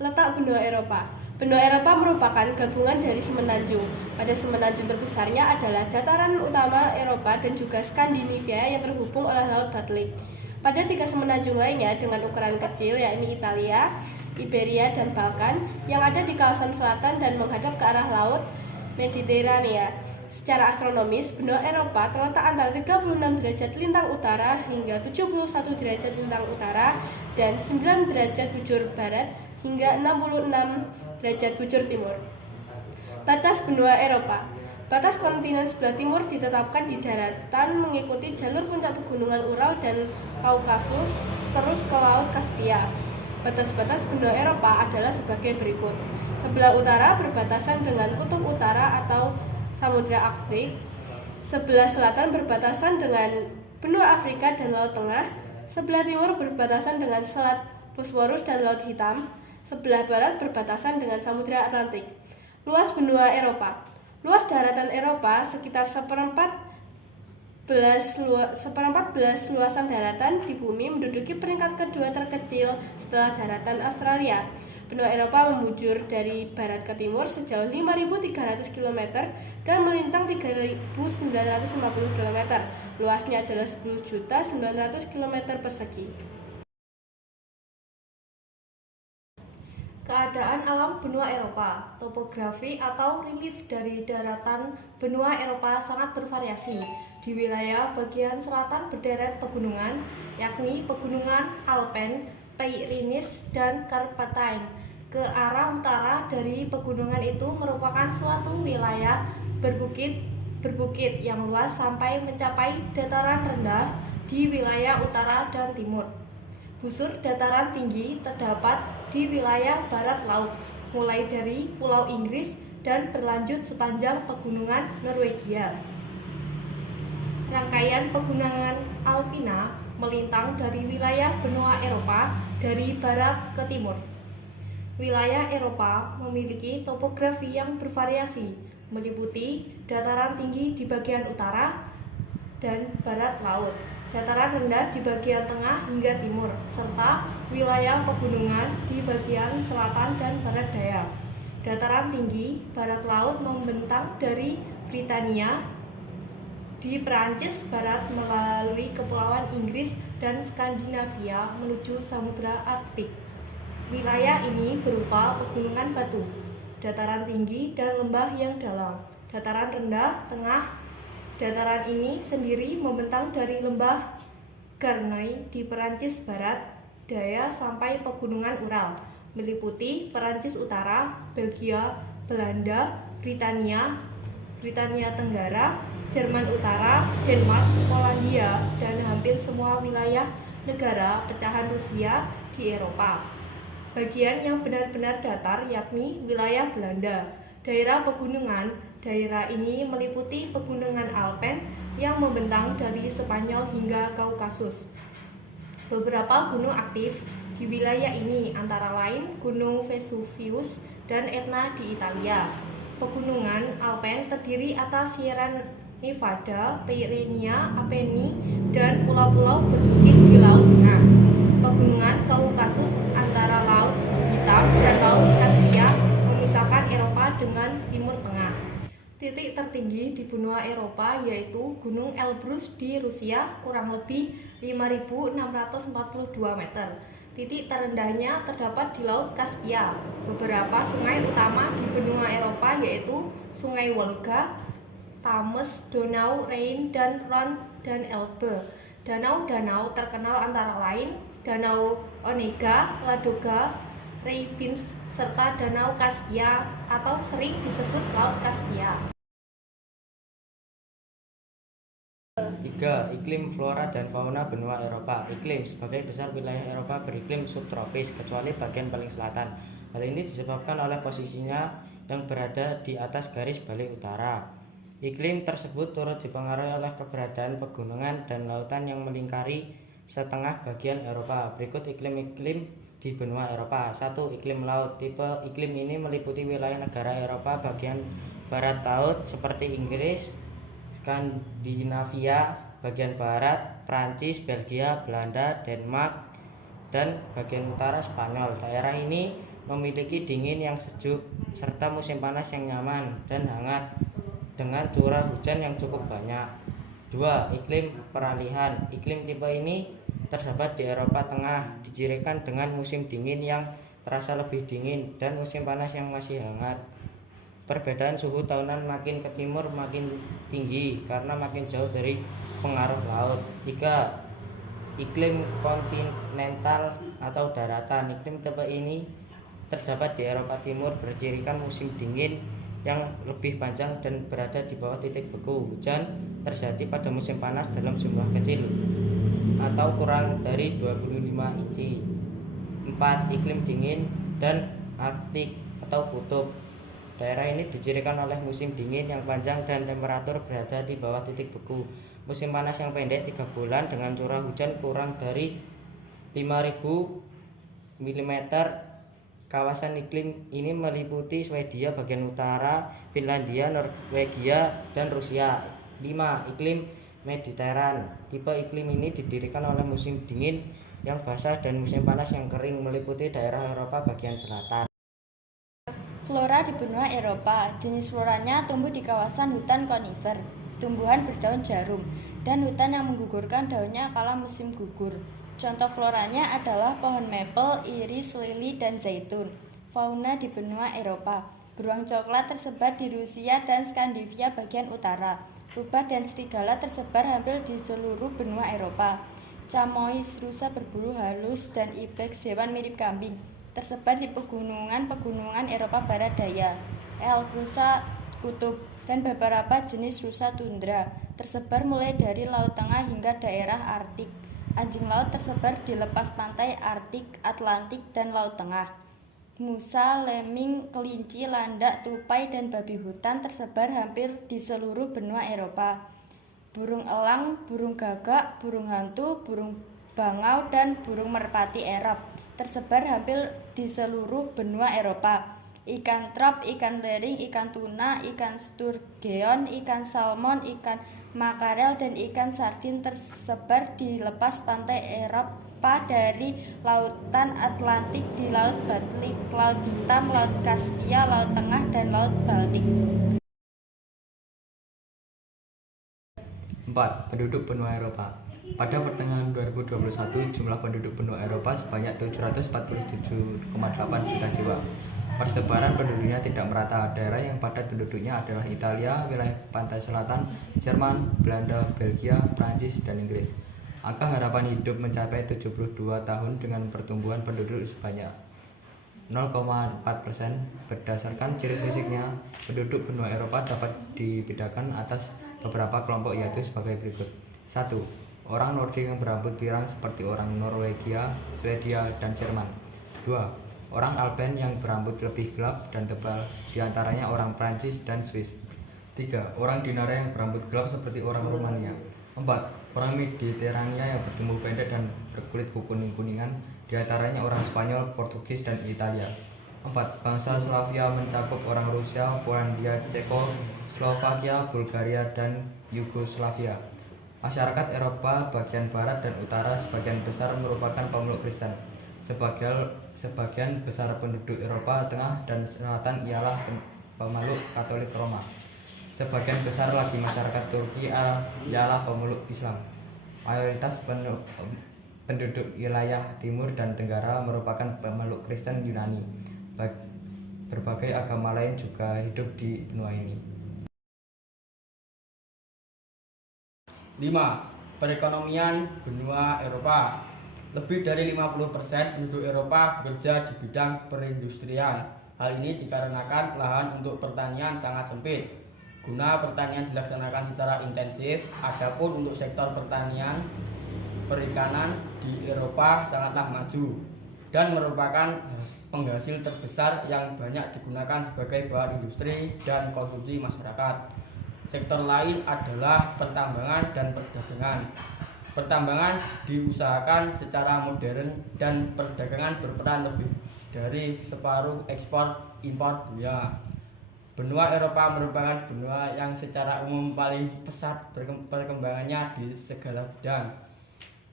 Letak benua Eropa. Benua Eropa merupakan gabungan dari semenanjung. Pada semenanjung terbesarnya adalah dataran utama Eropa dan juga Skandinavia yang terhubung oleh Laut Baltik. Pada 3 semenanjung lainnya dengan ukuran kecil yakni Italia, Iberia, dan Balkan yang ada di kawasan selatan dan menghadap ke arah Laut Mediterania. Secara astronomis, benua Eropa terletak antara 36 derajat lintang utara hingga 71 derajat lintang utara dan 9 derajat bujur barat hingga 66 derajat bujur timur. Batas benua Eropa. Batas kontinen sebelah timur ditetapkan di daratan mengikuti jalur puncak pegunungan Ural dan Kaukasus terus ke Laut Kaspia. Batas-batas benua Eropa adalah sebagai berikut. Sebelah utara berbatasan dengan Kutub Utara atau Samudra Arktik. Sebelah selatan berbatasan dengan benua Afrika dan Laut Tengah. Sebelah timur berbatasan dengan Selat Bosworus dan Laut Hitam. Sebelah barat berbatasan dengan Samudra Atlantik. Luas benua Eropa. Luas daratan Eropa sekitar seperempat belas luasan daratan di bumi, menduduki peringkat kedua terkecil setelah daratan Australia. Benua Eropa membujur dari barat ke timur sejauh 5.300 km dan melintang 3.950 km. Luasnya adalah 10.900 km persegi. Keadaan alam benua Eropa. Topografi atau relief dari daratan benua Eropa sangat bervariasi. Di wilayah bagian selatan berderet pegunungan, yakni pegunungan Alpen, Pyrenees, dan Carpathian. Ke arah utara dari pegunungan itu merupakan suatu wilayah berbukit yang luas sampai mencapai dataran rendah di wilayah utara dan timur. Busur dataran tinggi terdapat di wilayah barat laut, mulai dari Pulau Inggris dan berlanjut sepanjang pegunungan Norwegia. Rangkaian pegunungan Alpina melintang dari wilayah benua Eropa dari barat ke timur. Wilayah Eropa memiliki topografi yang bervariasi, meliputi dataran tinggi di bagian utara dan barat laut, dataran rendah di bagian tengah hingga timur, serta wilayah pegunungan di bagian selatan dan barat daya. Dataran tinggi barat laut membentang dari Britania di Perancis barat melalui Kepulauan Inggris dan Skandinavia menuju Samudra Arktik. Wilayah ini berupa pegunungan batu, dataran tinggi, dan lembah yang dalam. Dataran rendah, tengah. Dataran ini sendiri membentang dari lembah Garnoy di Perancis barat daya sampai pegunungan Ural, meliputi Perancis Utara, Belgia, Belanda, Britania Tenggara, Jerman Utara, Denmark, Polandia, dan hampir semua wilayah negara pecahan Rusia di Eropa. Bagian yang benar-benar datar yakni wilayah Belanda. Daerah pegunungan. Daerah ini meliputi pegunungan Alpen yang membentang dari Spanyol hingga Kaukasus. Beberapa gunung aktif di wilayah ini antara lain Gunung Vesuvius dan Etna di Italia. Pegunungan Alpen terdiri atas Sierra Nevada, Pyrenees, Apennine, dan pulau-pulau berbukit di Laut Tengah. Pegunungan Kaukasus antara Laut Hitam dan Laut Kaspia memisahkan Eropa dengan Timur Tengah. Titik tertinggi di benua Eropa yaitu Gunung Elbrus di Rusia, kurang lebih 5.642 meter. Titik terendahnya terdapat di Laut Kaspia. Beberapa sungai utama di benua Eropa yaitu Sungai Volga, Thames, Donau, Rhine, dan Rhone dan Elbe. Danau-danau terkenal antara lain Danau Onega, Ladoga, Rybinsk, serta Danau Kaspia atau sering disebut Laut Kaspia. 3. Iklim, flora, dan fauna benua Eropa. Iklim. Sebagai besar wilayah Eropa beriklim subtropis, kecuali bagian paling selatan. Hal ini disebabkan oleh posisinya yang berada di atas garis balik utara. Iklim tersebut turut dipengaruhi oleh keberadaan pegunungan dan lautan yang melingkari setengah bagian Eropa. Berikut iklim-iklim di benua Eropa. 1. Iklim laut. Tipe iklim ini meliputi wilayah negara Eropa bagian barat laut seperti Inggris, Skandinavia, bagian barat Prancis, Belgia, Belanda, Denmark, dan bagian utara Spanyol. Daerah ini memiliki dingin yang sejuk serta musim panas yang nyaman dan hangat dengan curah hujan yang cukup banyak. 2. Iklim peralihan. Iklim tipe ini terdapat di Eropa Tengah, dicirikan dengan musim dingin yang terasa lebih dingin dan musim panas yang masih hangat. Perbedaan suhu tahunan makin ke timur makin tinggi karena makin jauh dari pengaruh laut. 3. Iklim kontinental atau daratan. Iklim tipe ini terdapat di Eropa Timur, bercirikan musim dingin yang lebih panjang dan berada di bawah titik beku. Hujan terjadi pada musim panas dalam jumlah kecil atau kurang dari 25 inci. 4. Iklim dingin dan Arktik atau kutub. Daerah ini dicirikan oleh musim dingin yang panjang dan temperatur berada di bawah titik beku. Musim panas yang pendek 3 bulan dengan curah hujan kurang dari 5.000 mm. Kawasan iklim ini meliputi Swedia bagian utara, Finlandia, Norwegia, dan Rusia. 5. Iklim Mediteran. Tipe iklim ini didirikan oleh musim dingin yang basah dan musim panas yang kering, meliputi daerah Eropa bagian selatan. Flora di benua Eropa. Jenis floranya tumbuh di kawasan hutan konifer, tumbuhan berdaun jarum, dan hutan yang menggugurkan daunnya kala musim gugur. Contoh floranya adalah pohon maple, iris, lili, dan zaitun. Fauna di benua Eropa. Beruang coklat tersebar di Rusia dan Skandinavia bagian utara. Rubah dan serigala tersebar hampir di seluruh benua Eropa. Camois, rusa berbulu halus, dan ibex, hewan mirip kambing, tersebar di pegunungan Eropa Barat Daya. Elk, rusa kutub, dan beberapa jenis rusa tundra tersebar mulai dari Laut Tengah hingga daerah Arktik. Anjing laut tersebar di lepas pantai Arktik, Atlantik, dan Laut Tengah. Musa, lemming, kelinci, landak, tupai, dan babi hutan tersebar hampir di seluruh benua Eropa. Burung elang, burung gagak, burung hantu, burung bangau, dan burung merpati Arab tersebar hampir di seluruh benua Eropa. Ikan trop, ikan lering, ikan tuna, ikan sturgeon, ikan salmon, ikan makarel, dan ikan sardin tersebar di lepas pantai Eropa dari lautan Atlantik di Laut Baltik, Laut Hitam, Laut Kaspia, Laut Tengah, dan Laut Baltik. 4. Penduduk benua Eropa. Pada pertengahan 2021, jumlah penduduk benua Eropa sebanyak 747,8 juta jiwa. Persebaran penduduknya tidak merata. Daerah yang padat penduduknya adalah Italia, wilayah pantai selatan, Jerman, Belanda, Belgia, Prancis, dan Inggris. Angka harapan hidup mencapai 72 tahun dengan pertumbuhan penduduk sebanyak 0,4%. Berdasarkan ciri fisiknya, penduduk benua Eropa dapat dibedakan atas beberapa kelompok, yaitu sebagai berikut. 1. Orang Nordik yang berambut pirang seperti orang Norwegia, Swedia, dan Jerman. 2. Orang Alpen yang berambut lebih gelap dan tebal, diantaranya orang Prancis dan Swiss. 3. Orang Dinara yang berambut gelap seperti orang Rumania. 4. Orang Mediterania yang bertubuh pendek dan berkulit kuning-kuningan, diantaranya orang Spanyol, Portugis, dan Italia. 4. Bangsa Slavia mencakup orang Rusia, Polandia, Ceko, Slovakia, Bulgaria, dan Yugoslavia. Masyarakat Eropa bagian barat dan utara sebagian besar merupakan pemeluk Kristen. Sebagian besar penduduk Eropa Tengah dan Selatan ialah pemeluk Katolik Roma. Sebagian besar lagi masyarakat Turki ialah pemeluk Islam. Mayoritas penduduk wilayah timur dan tenggara merupakan pemeluk Kristen Yunani. Berbagai agama lain juga hidup di benua ini. 5. Perekonomian benua Eropa. Lebih dari 50% penduduk Eropa bekerja di bidang perindustrian. Hal ini dikarenakan lahan untuk pertanian sangat sempit. Guna pertanian dilaksanakan secara intensif, adapun untuk sektor pertanian, perikanan di Eropa sangatlah maju dan merupakan penghasil terbesar yang banyak digunakan sebagai bahan industri dan konsumsi masyarakat. Sektor lain adalah pertambangan dan perdagangan. Pertambangan diusahakan secara modern dan perdagangan berperan lebih dari separuh ekspor impor dunia. Benua Eropa merupakan benua yang secara umum paling pesat perkembangannya di segala bidang.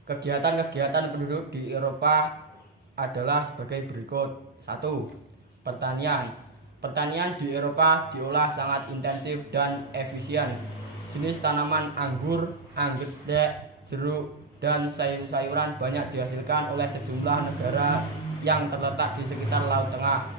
Kegiatan-kegiatan penduduk di Eropa adalah sebagai berikut. 1. Pertanian. Pertanian di Eropa diolah sangat intensif dan efisien. Jenis tanaman anggur, anggrek, jeruk, dan sayur-sayuran banyak dihasilkan oleh sejumlah negara yang terletak di sekitar Laut Tengah.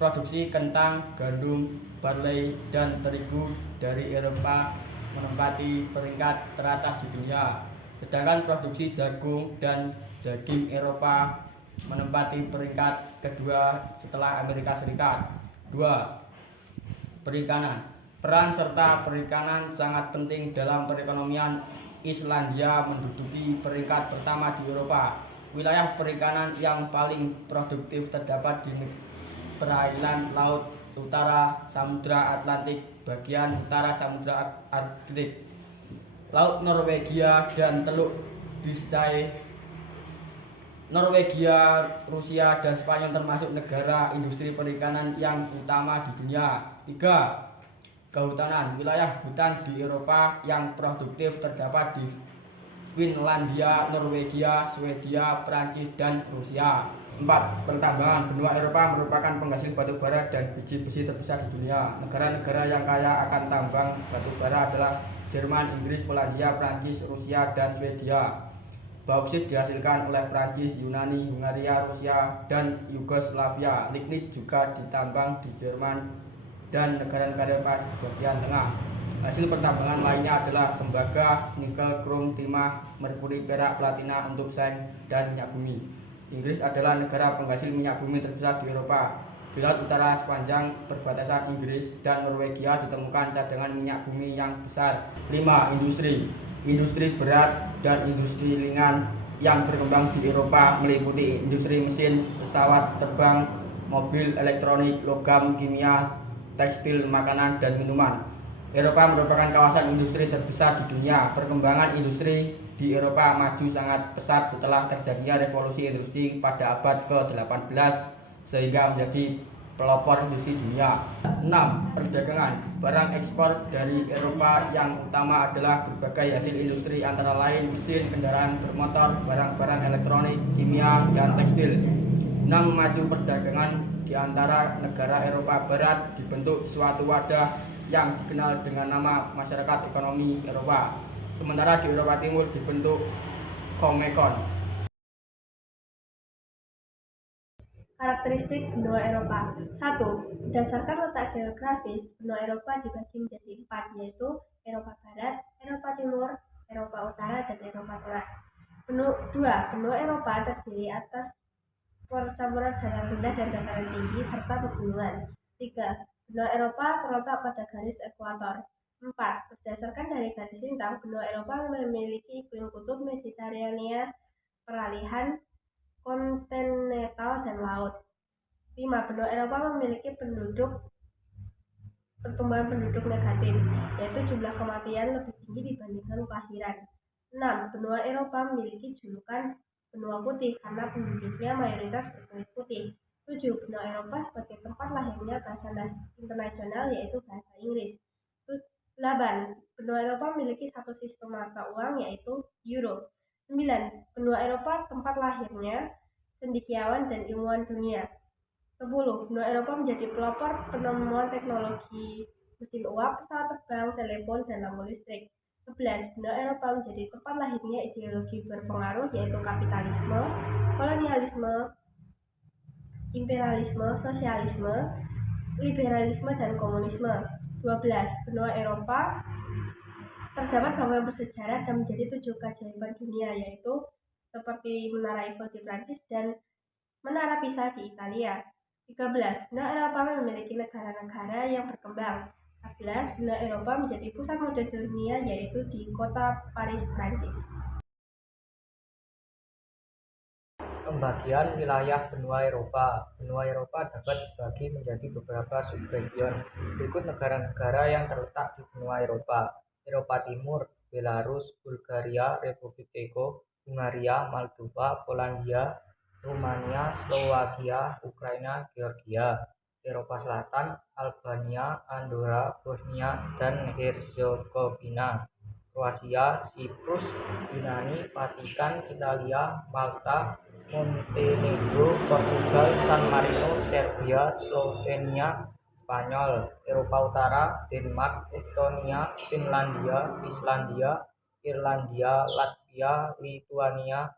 Produksi kentang, gandum, barley, dan terigu dari Eropa menempati peringkat teratas di dunia. Sedangkan produksi jagung dan daging Eropa menempati peringkat kedua setelah Amerika Serikat. 2. Perikanan. Peran serta perikanan sangat penting dalam perekonomian. Islandia menduduki peringkat pertama di Eropa. Wilayah perikanan yang paling produktif terdapat di perairan Laut Utara Samudra Atlantik, bagian utara Samudra Arktik, Laut Norwegia dan Teluk Biscay. Norwegia, Rusia, dan Spanyol termasuk negara industri perikanan yang utama di dunia. 3. Kehutanan. Wilayah hutan di Eropa yang produktif terdapat di Finlandia, Norwegia, Swedia, Prancis, dan Rusia. 4. Pertambangan. Benua Eropa merupakan penghasil batu bara dan biji besi terbesar di dunia. Negara-negara yang kaya akan tambang batu bara adalah Jerman, Inggris, Polandia, Prancis, Rusia, dan Swedia. Bauksit dihasilkan oleh Prancis, Yunani, Hungaria, Rusia, dan Yugoslavia. Lignit juga ditambang di Jerman dan negara-negara bagian tengah. Hasil pertambangan lainnya adalah tembaga, nikel, krom, timah, merkuri, perak, platina untuk seng, dan minyak bumi. Inggris adalah negara penghasil minyak bumi terbesar di Eropa. Di Laut Utara sepanjang perbatasan Inggris dan Norwegia ditemukan cadangan minyak bumi yang besar. 5. Industri. Industri berat dan industri ringan yang berkembang di Eropa meliputi industri mesin, pesawat terbang, mobil, elektronik, logam, kimia, tekstil, makanan, dan minuman. Eropa merupakan kawasan industri terbesar di dunia. Perkembangan industri di Eropa maju sangat pesat setelah terjadinya revolusi industri pada abad ke-18 sehingga menjadi pelopor industri dunia. 6. Perdagangan. Barang ekspor dari Eropa yang utama adalah berbagai hasil industri antara lain mesin, kendaraan bermotor, barang-barang elektronik, kimia, dan tekstil. 6. Maju perdagangan di antara negara Eropa Barat dibentuk suatu wadah yang dikenal dengan nama Masyarakat Ekonomi Eropa. Sementara di Eropa Timur dibentuk Comecon. Karakteristik benua Eropa. 1. Berdasarkan letak geografis, benua Eropa dibagi menjadi 4, yaitu Eropa Barat, Eropa Timur, Eropa Utara, dan Eropa Tengah. 2. Benua Eropa terdiri atas percampuran dataran rendah dan dataran tinggi serta pegunungan. 3. Benua Eropa terletak pada garis ekuator. 4. Berdasarkan dari garis lintang, benua Eropa memiliki iklim kutub Mediterania, peralihan kontinental, dan laut. 5. Benua Eropa memiliki pertumbuhan penduduk negatif, yaitu jumlah kematian lebih tinggi dibandingkan kelahiran. 6. Benua Eropa memiliki julukan benua putih karena penduduknya mayoritas berkulit putih. 7. Benua Eropa sebagai tempat lahirnya bahasa internasional yaitu bahasa Inggris. 8. Benua Eropa memiliki satu sistem mata uang yaitu euro. 9. Benua Eropa tempat lahirnya cendekiawan dan ilmuwan dunia. 10. Benua Eropa menjadi pelopor penemuan teknologi mesin uap, pesawat terbang, telepon, dan lampu listrik. 11. Benua Eropa menjadi tempat lahirnya ideologi berpengaruh yaitu kapitalisme, kolonialisme, imperialisme, sosialisme, liberalisme, dan komunisme. 12. Benua Eropa terdapat bangunan bersejarah dan menjadi 7 keajaiban dunia yaitu seperti Menara Eiffel di Prancis dan Menara Pisa di Italia. 13. Benua Eropa memiliki negara-negara yang berkembang. 14. Benua Eropa menjadi pusat mode dunia yaitu di kota Paris, Prancis. Pembagian wilayah benua Eropa. Benua Eropa dapat dibagi menjadi beberapa subregion. Berikut negara-negara yang terletak di benua Eropa. Eropa Timur, Belarus, Bulgaria, Republik Ceko, Hungaria, Moldova, Polandia, Rumania, Slovakia, Ukraina, Georgia. Eropa Selatan, Albania, Andorra, Bosnia, dan Herzegovina. Kroasia, Siprus, Yunani, Vatikan, Italia, Malta, Montenegro, Portugal, San Marino, Serbia, Slovenia, Spanyol. Eropa Utara, Denmark, Estonia, Finlandia, Islandia, Irlandia, Latvia, Lituania,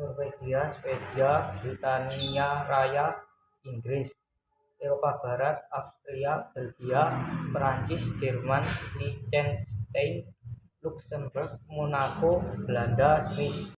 Norwegia, Swedia, Britania Raya, Inggris. Eropa Barat, Austria, Belgia, Perancis, Jerman, Liechtenstein, Luxembourg, Monaco, Belanda, Swiss.